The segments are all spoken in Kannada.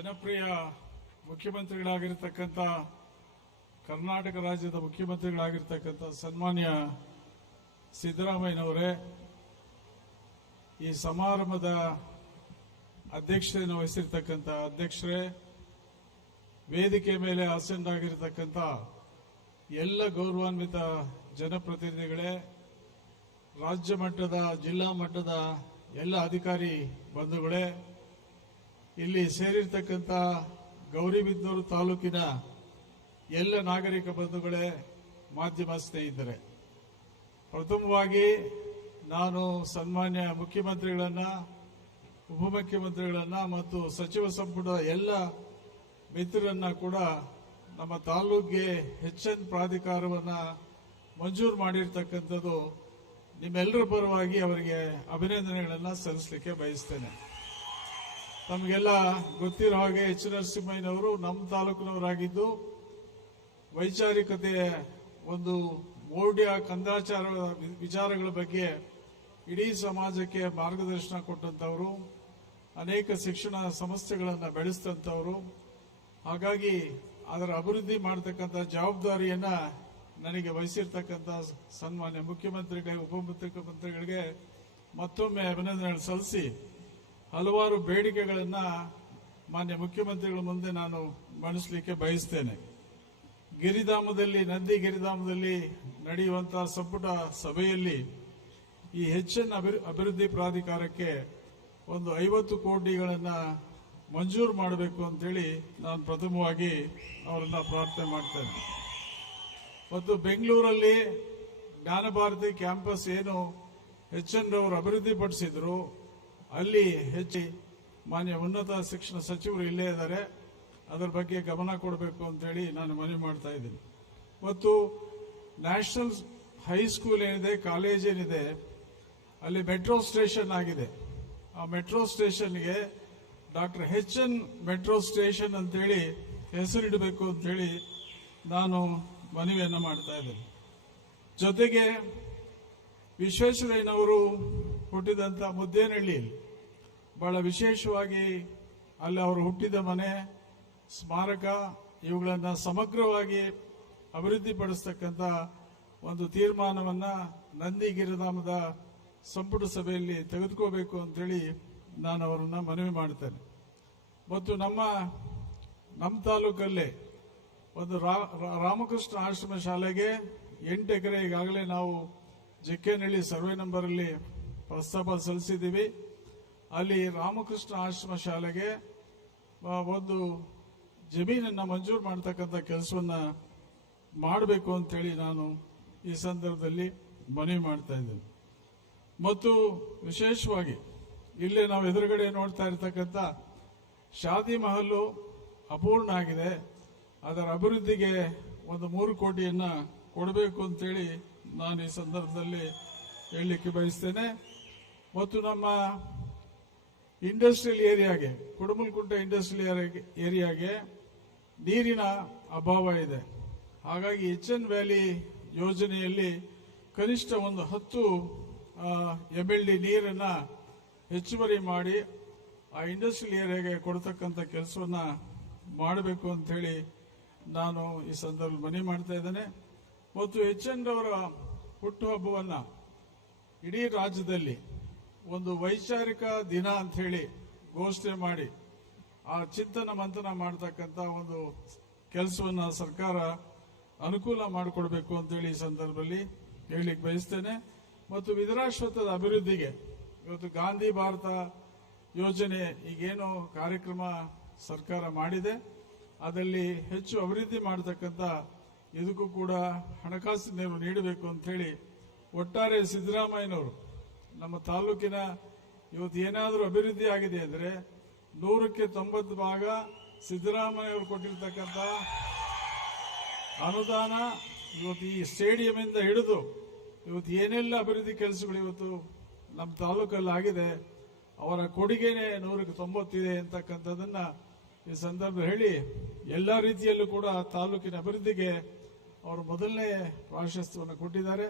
ಜನಪ್ರಿಯ ಮುಖ್ಯಮಂತ್ರಿಗಳಾಗಿರ್ತಕ್ಕಂಥ ಕರ್ನಾಟಕ ರಾಜ್ಯದ ಮುಖ್ಯಮಂತ್ರಿಗಳಾಗಿರ್ತಕ್ಕಂಥ ಸನ್ಮಾನ್ಯ ಸಿದ್ದರಾಮಯ್ಯನವರೇ, ಈ ಸಮಾರಂಭದ ಅಧ್ಯಕ್ಷತೆಯನ್ನು ವಹಿಸಿರ್ತಕ್ಕಂಥ ಅಧ್ಯಕ್ಷರೇ, ವೇದಿಕೆ ಮೇಲೆ ಆಸೀನರಾಗಿರ್ತಕ್ಕಂಥ ಎಲ್ಲ ಗೌರವಾನ್ವಿತ ಜನಪ್ರತಿನಿಧಿಗಳೇ, ರಾಜ್ಯ ಮಟ್ಟದ, ಜಿಲ್ಲಾ ಮಟ್ಟದ ಎಲ್ಲ ಅಧಿಕಾರಿ ಬಂಧುಗಳೇ ಇಲ್ಲಿ ಸೇರಿರ್ತಕ್ಕಂಥ ಗೌರಿಬಿದನೂರು ತಾಲೂಕಿನ ಎಲ್ಲ ನಾಗರಿಕ ಬಂಧುಗಳೇ ಮಾಧ್ಯಮ ಸ್ನೇಹಿತರೆ, ಪ್ರಥಮವಾಗಿ ನಾನು ಸನ್ಮಾನ್ಯ ಮುಖ್ಯಮಂತ್ರಿಗಳನ್ನು, ಉಪಮುಖ್ಯಮಂತ್ರಿಗಳನ್ನು ಮತ್ತು ಸಚಿವ ಸಂಪುಟ ಎಲ್ಲ ಮಿತ್ರರನ್ನು ಕೂಡ ನಮ್ಮ ತಾಲೂಕಿಗೆ ಹೆಚ್ಚಿನ ಪ್ರಾಧಿಕಾರವನ್ನು ಮಂಜೂರು ಮಾಡಿರ್ತಕ್ಕಂಥದ್ದು ನಿಮ್ಮೆಲ್ಲರ ಪರವಾಗಿ ಅವರಿಗೆ ಅಭಿನಂದನೆಗಳನ್ನು ಸಲ್ಲಿಸಲಿಕ್ಕೆ ಬಯಸ್ತೇನೆ. ತಮಗೆಲ್ಲ ಗೊತ್ತಿರೋ ಹಾಗೆ ಎಚ್ ನರಸಿಂಹಯ್ಯನವರು ನಮ್ಮ ತಾಲೂಕಿನವರಾಗಿದ್ದು ವೈಚಾರಿಕತೆಯ ಒಂದು ಮೌಢ್ಯ ಕಂದಾಚಾರ ವಿಚಾರಗಳ ಬಗ್ಗೆ ಇಡೀ ಸಮಾಜಕ್ಕೆ ಮಾರ್ಗದರ್ಶನ ಕೊಟ್ಟಂಥವರು, ಅನೇಕ ಶಿಕ್ಷಣ ಸಂಸ್ಥೆಗಳನ್ನು ಬೆಳೆಸಿದಂಥವರು. ಹಾಗಾಗಿ ಅದರ ಅಭಿವೃದ್ಧಿ ಮಾಡತಕ್ಕಂಥ ಜವಾಬ್ದಾರಿಯನ್ನು ನನಗೆ ವಹಿಸಿರ್ತಕ್ಕಂಥ ಸನ್ಮಾನ್ಯ ಮುಖ್ಯಮಂತ್ರಿಗಳಿಗೆ, ಉಪಮುಖ್ಯಮಂತ್ರಿಗಳಿಗೆ ಮತ್ತೊಮ್ಮೆ ಅಭಿನಂದನೆಗಳು ಸಲ್ಲಿಸಿ. ಹಲವಾರು ಬೇಡಿಕೆಗಳನ್ನ ಮಾನ್ಯ ಮುಖ್ಯಮಂತ್ರಿಗಳ ಮುಂದೆ ನಾನು ಮಂಡಿಸಲಿಕ್ಕೆ ಬಯಸ್ತೇನೆ. ಗಿರಿಧಾಮದಲ್ಲಿ, ನಂದಿ ಗಿರಿಧಾಮದಲ್ಲಿ ನಡೆಯುವಂತಹ ಸಂಪುಟ ಸಭೆಯಲ್ಲಿ ಈ ಹೆಚ್ಚಿನ ಅಭಿವೃದ್ಧಿ ಪ್ರಾಧಿಕಾರಕ್ಕೆ ಒಂದು ಐವತ್ತು ಕೋಟಿಗಳನ್ನ ಮಂಜೂರು ಮಾಡಬೇಕು ಅಂತೇಳಿ ನಾನು ಪ್ರಥಮವಾಗಿ ಅವರನ್ನ ಪ್ರಾರ್ಥನೆ ಮಾಡ್ತೇನೆ. ಮತ್ತು ಬೆಂಗಳೂರಲ್ಲಿ ಜ್ಞಾನಭಾರತಿ ಕ್ಯಾಂಪಸ್ ಏನು ಎಚ್ ಎನ್ ರವರು ಅಭಿವೃದ್ಧಿಪಡಿಸಿದ್ರು ಅಲ್ಲಿ ಹೆಚ್ಚಿ ಮಾನ್ಯ ಉನ್ನತ ಶಿಕ್ಷಣ ಸಚಿವರು ಇಲ್ಲೇ ಇದ್ದಾರೆ. ಅದರ ಬಗ್ಗೆ ಗಮನ ಕೊಡಬೇಕು ಅಂತೇಳಿ ನಾನು ಮನವಿ ಮಾಡ್ತಾ ಇದ್ದೀನಿ. ಮತ್ತು ನ್ಯಾಷನಲ್ ಹೈಸ್ಕೂಲ್ ಏನಿದೆ, ಕಾಲೇಜ್ ಏನಿದೆ, ಅಲ್ಲಿ ಮೆಟ್ರೋ ಸ್ಟೇಷನ್ ಆಗಿದೆ. ಆ ಮೆಟ್ರೋ ಸ್ಟೇಷನ್ಗೆ doctor H N metro station ಅಂತೇಳಿ ಹೆಸರಿಡಬೇಕು ಅಂತೇಳಿ ನಾನು ಮನವಿಯನ್ನು ಮಾಡ್ತಾ ಇದ್ದೇನೆ. ಜೊತೆಗೆ ವಿಶ್ವೇಶ್ವರಯ್ಯನವರು ಹುಟ್ಟಿದಂಥ ಮುದ್ದೇನಹಳ್ಳಿಯಲ್ಲಿ ಬಹಳ ವಿಶೇಷವಾಗಿ ಅಲ್ಲಿ ಅವರು ಹುಟ್ಟಿದ ಮನೆ, ಸ್ಮಾರಕ, ಇವುಗಳನ್ನು ಸಮಗ್ರವಾಗಿ ಅಭಿವೃದ್ಧಿಪಡಿಸ್ತಕ್ಕಂಥ ಒಂದು ತೀರ್ಮಾನವನ್ನು ನಂದಿ ಗಿರಿಧಾಮದ ಸಂಪುಟ ಸಭೆಯಲ್ಲಿ ತೆಗೆದುಕೋಬೇಕು ಅಂತೇಳಿ ನಾನು ಅವರನ್ನು ಮನವಿ ಮಾಡ್ತೇನೆ. ಮತ್ತು ನಮ್ಮ ನಮ್ಮ ತಾಲೂಕಲ್ಲೇ ಒಂದು ರಾಮಕೃಷ್ಣ ಆಶ್ರಮ ಶಾಲೆಗೆ ಎಂಟು ಎಕರೆ ಈಗಾಗಲೇ ನಾವು ಜಕ್ಕೇನಹಳ್ಳಿ ಸರ್ವೆ ನಂಬರಲ್ಲಿ ಪ್ರಸ್ತಾಪ ಸಲ್ಲಿಸಿದ್ದೀವಿ. ಅಲ್ಲಿ ರಾಮಕೃಷ್ಣ ಆಶ್ರಮ ಶಾಲೆಗೆ ಒಂದು ಜಮೀನನ್ನು ಮಂಜೂರು ಮಾಡತಕ್ಕಂಥ ಕೆಲಸವನ್ನು ಮಾಡಬೇಕು ಅಂತೇಳಿ ನಾನು ಈ ಸಂದರ್ಭದಲ್ಲಿ ಮನವಿ ಮಾಡ್ತಾ ಇದ್ದೇನೆ. ಮತ್ತು ವಿಶೇಷವಾಗಿ ಇಲ್ಲೇ ನಾವು ಎದುರುಗಡೆ ನೋಡ್ತಾ ಇರ್ತಕ್ಕಂಥ ಶಾದಿ ಮಹಲ್ಲು ಅಪೂರ್ಣ ಆಗಿದೆ. ಅದರ ಅಭಿವೃದ್ಧಿಗೆ ಒಂದು ಮೂರು ಕೋಟಿಯನ್ನು ಕೊಡಬೇಕು ಅಂತೇಳಿ ನಾನು ಈ ಸಂದರ್ಭದಲ್ಲಿ ಹೇಳಲಿಕ್ಕೆ ಬಯಸ್ತೇನೆ. ಮತ್ತು ನಮ್ಮ ಇಂಡಸ್ಟ್ರಿಯಲ್ ಏರಿಯಾಗೆ, ಕುಡುಮಲ್ಕುಂಟೆ ಇಂಡಸ್ಟ್ರಿಯಲ್ ಏರಿಯಾಗೆ ನೀರಿನ ಅಭಾವ ಇದೆ. ಹಾಗಾಗಿ ಎಚ್ ಎನ್ ವ್ಯಾಲಿ ಯೋಜನೆಯಲ್ಲಿ ಕನಿಷ್ಠ ಒಂದು ಹತ್ತು ಎಂ ಎಲ್ ಡಿ ನೀರನ್ನು ಹೆಚ್ಚುವರಿ ಮಾಡಿ ಆ ಇಂಡಸ್ಟ್ರಿಯಲ್ ಏರಿಯಾಗೆ ಕೊಡ್ತಕ್ಕಂಥ ಕೆಲಸವನ್ನು ಮಾಡಬೇಕು ಅಂಥೇಳಿ ನಾನು ಈ ಸಂದರ್ಭ ಮನವಿ ಮಾಡ್ತಾ ಇದ್ದೇನೆ. ಮತ್ತು ಎಚ್ ಎನ್ ರವರ ಹುಟ್ಟುಹಬ್ಬವನ್ನು ಇಡೀ ರಾಜ್ಯದಲ್ಲಿ ಒಂದು ವೈಚಾರಿಕ ದಿನ ಅಂತ ಹೇಳಿ ಘೋಷಣೆ ಮಾಡಿ, ಆ ಚಿಂತನ ಮಂಥನ ಮಾಡತಕ್ಕಂತ ಒಂದು ಕೆಲಸವನ್ನ ಸರ್ಕಾರ ಅನುಕೂಲ ಮಾಡಿಕೊಡ್ಬೇಕು ಅಂತೇಳಿ ಈ ಸಂದರ್ಭದಲ್ಲಿ ಹೇಳಲಿಕ್ಕೆ ಬಯಸ್ತೇನೆ. ಮತ್ತು ವಿಧರಾಶ್ವತ್ಥದ ಅಭಿವೃದ್ಧಿಗೆ ಇವತ್ತು ಗಾಂಧಿ ಭಾರತ ಯೋಜನೆ ಈಗೇನು ಕಾರ್ಯಕ್ರಮ ಸರ್ಕಾರ ಮಾಡಿದೆ. ಅದರಲ್ಲಿ ಹೆಚ್ಚು ಅಭಿವೃದ್ಧಿ ಮಾಡತಕ್ಕಂಥ ಇದಕ್ಕೂ ಕೂಡ ಹಣಕಾಸು ನೆರವು ನೀಡಬೇಕು ಹೇಳಿ ಒಟ್ಟಾರೆ ಸಿದ್ದರಾಮಯ್ಯನವರು ನಮ್ಮ ತಾಲೂಕಿನ ಇವತ್ತು ಏನಾದರೂ ಅಭಿವೃದ್ಧಿ ಆಗಿದೆ ಅಂದರೆ ನೂರಕ್ಕೆ ತೊಂಬತ್ತು ಭಾಗ ಸಿದ್ದರಾಮಯ್ಯವರು ಕೊಟ್ಟಿರ್ತಕ್ಕಂಥ ಅನುದಾನ ಇವತ್ತು ಈ ಸ್ಟೇಡಿಯಂ ಇಂದ ಹಿಡಿದು ಇವತ್ತು ಏನೆಲ್ಲ ಅಭಿವೃದ್ಧಿ ಕೆಲಸಗಳು ಇವತ್ತು ನಮ್ಮ ತಾಲೂಕಲ್ಲಿ ಆಗಿದೆ ಅವರ ಕೊಡುಗೆನೆ ನೂರಕ್ಕೆ ತೊಂಬತ್ತಿದೆ ಅಂತಕ್ಕಂಥದ್ದನ್ನು ಈ ಸಂದರ್ಭ ಹೇಳಿ ಎಲ್ಲ ರೀತಿಯಲ್ಲೂ ಕೂಡ ತಾಲೂಕಿನ ಅಭಿವೃದ್ಧಿಗೆ ಅವರು ಮೊದಲನೇ ಪ್ರಾಶಸ್ತ್ಯವನ್ನು ಕೊಟ್ಟಿದ್ದಾರೆ.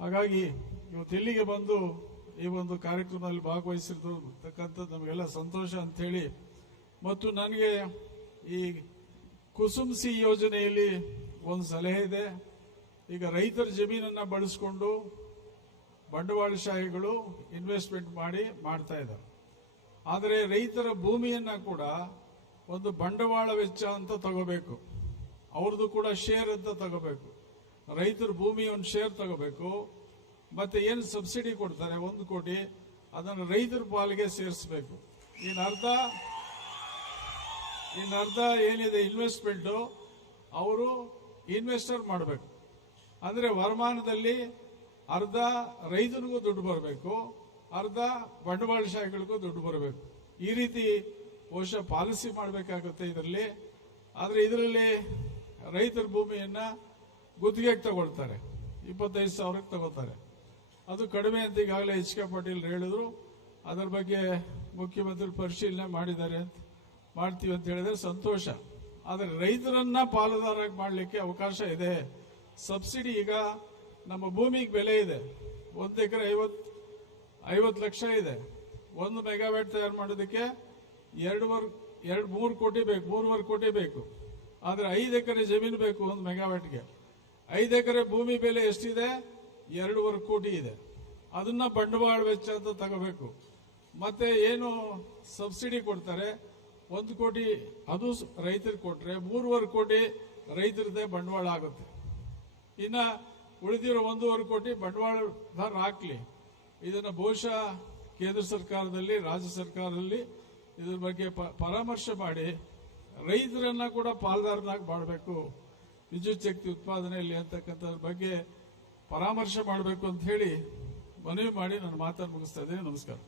ಹಾಗಾಗಿ ಇವತ್ತು ಇಲ್ಲಿಗೆ ಬಂದು ಈ ಒಂದು ಕಾರ್ಯಕ್ರಮದಲ್ಲಿ ಭಾಗವಹಿಸಿರ್ತಕ್ಕಂಥದ್ದು ನಮಗೆಲ್ಲ ಸಂತೋಷ ಅಂತ ಹೇಳಿ ಮತ್ತು ನನಗೆ ಈ ಕುಸುಮ್ ಸಿ ಯೋಜನೆಯಲ್ಲಿ ಒಂದು ಸಲಹೆ ಇದೆ. ಈಗ ರೈತರ ಜಮೀನನ್ನ ಬಳಸ್ಕೊಂಡು ಬಂಡವಾಳಶಾಹಿಗಳು ಇನ್ವೆಸ್ಟ್ಮೆಂಟ್ ಮಾಡಿ ಮಾಡ್ತಾ ಇದ್ದಾರೆ. ಆದರೆ ರೈತರ ಭೂಮಿಯನ್ನು ಕೂಡ ಒಂದು ಬಂಡವಾಳ ವೆಚ್ಚ ಅಂತ ತಗೋಬೇಕು. ಅವ್ರದ್ದು ಕೂಡ ಶೇರ್ ಅಂತ ತಗೋಬೇಕು. ರೈತರ ಭೂಮಿ ಒಂದು ಶೇರ್ ತಗೋಬೇಕು. ಮತ್ತೆ ಏನು ಸಬ್ಸಿಡಿ ಕೊಡ್ತಾರೆ? ಒಂದು ಕೋಟಿ. ಅದನ್ನು ರೈತರ ಪಾಲಿಗೆ ಸೇರಿಸಬೇಕು. ಇನ್ನು ಅರ್ಧ ಇನ್ನು ಅರ್ಧ ಏನಿದೆ ಇನ್ವೆಸ್ಟ್ಮೆಂಟು ಅವರು ಇನ್ವೆಸ್ಟರ್ ಮಾಡಬೇಕು. ಅಂದರೆ ವರಮಾನದಲ್ಲಿ ಅರ್ಧ ರೈತನಿಗೂ ದುಡ್ಡು ಬರಬೇಕು, ಅರ್ಧ ಬಂಡವಾಳಶಾಹಿಗಳಿಗೂ ದುಡ್ಡು ಬರಬೇಕು. ಈ ರೀತಿ ಬಹುಶಃ ಪಾಲಿಸಿ ಮಾಡಬೇಕಾಗುತ್ತೆ ಇದರಲ್ಲಿ. ಆದರೆ ಇದರಲ್ಲಿ ರೈತರ ಭೂಮಿಯನ್ನು ಗುತ್ತಿಗೆಗೆ ತಗೊಳ್ತಾರೆ. ಇಪ್ಪತ್ತೈದು ಸಾವಿರಕ್ಕೆ ತಗೋತಾರೆ ಅದು ಕಡಿಮೆ ಅಂತ ಈಗಾಗಲೇ ಎಚ್ ಕೆ ಪಾಟೀಲ್ ಹೇಳಿದ್ರು. ಅದರ ಬಗ್ಗೆ ಮುಖ್ಯಮಂತ್ರಿ ಪರಿಶೀಲನೆ ಮಾಡಿದ್ದಾರೆ ಅಂತ ಮಾಡ್ತೀವಿ ಅಂತ ಹೇಳಿದ್ರೆ ಸಂತೋಷ. ಆದರೆ ರೈತರನ್ನ ಪಾಲುದಾರಾಗಿ ಮಾಡಲಿಕ್ಕೆ ಅವಕಾಶ ಇದೆ. ಸಬ್ಸಿಡಿ ಈಗ ನಮ್ಮ ಭೂಮಿಗೆ ಬೆಲೆ ಇದೆ. ಒಂದು ಎಕರೆ ಐವತ್ತು ಐವತ್ತು ಲಕ್ಷ ಇದೆ. ಒಂದು ಮೆಗಾವ್ಯಾಟ್ ತಯಾರು ಮಾಡೋದಕ್ಕೆ ಎರಡುವರೆ, ಎರಡು ಮೂರು ಕೋಟಿ ಬೇಕು, ಮೂರುವರೆ ಕೋಟಿ ಬೇಕು. ಆದರೆ ಐದು ಎಕರೆ ಜಮೀನು ಬೇಕು ಒಂದು ಮೆಗಾವ್ಯಾಟ್ಗೆ. ಐದು ಎಕರೆ ಭೂಮಿ ಬೆಲೆ ಎಷ್ಟಿದೆ? ಎರಡೂವರೆ ಕೋಟಿ ಇದೆ. ಅದನ್ನ ಬಂಡವಾಳ ವೆಚ್ಚ ಅಂತ ತಗೋಬೇಕು. ಮತ್ತೆ ಏನು ಸಬ್ಸಿಡಿ ಕೊಡ್ತಾರೆ? ಒಂದು ಕೋಟಿ ಅದು ರೈತರಿಗೆ ಕೊಟ್ರೆ ಮೂರುವರೆ ಕೋಟಿ ರೈತರದೇ ಬಂಡವಾಳ ಆಗುತ್ತೆ. ಇನ್ನ ಉಳಿದಿರೋ ಒಂದೂವರೆ ಕೋಟಿ ಬಂಡವಾಳದಾರ ಹಾಕ್ಲಿ. ಇದನ್ನ ಬಹುಶಃ ಕೇಂದ್ರ ಸರ್ಕಾರದಲ್ಲಿ, ರಾಜ್ಯ ಸರ್ಕಾರದಲ್ಲಿ ಇದ್ರ ಬಗ್ಗೆ ಪರಾಮರ್ಶೆ ಮಾಡಿ ರೈತರನ್ನ ಕೂಡ ಪಾಲ್ದಾರನಾಗಿ ಮಾಡಬೇಕು. ವಿದ್ಯುಚ್ಛಕ್ತಿ ಉತ್ಪಾದನೆಯಲ್ಲಿ ಅಂತಕ್ಕಂಥದ್ರ ಬಗ್ಗೆ ಪರಾಮರ್ಶೆ ಮಾಡಬೇಕು ಅಂತ ಹೇಳಿ ಮನವಿ ಮಾಡಿ ನನ್ನ ಮಾತನ್ನು ಮುಗಿಸ್ತಾ ಇದ್ದೀನಿ. ನಮಸ್ಕಾರ.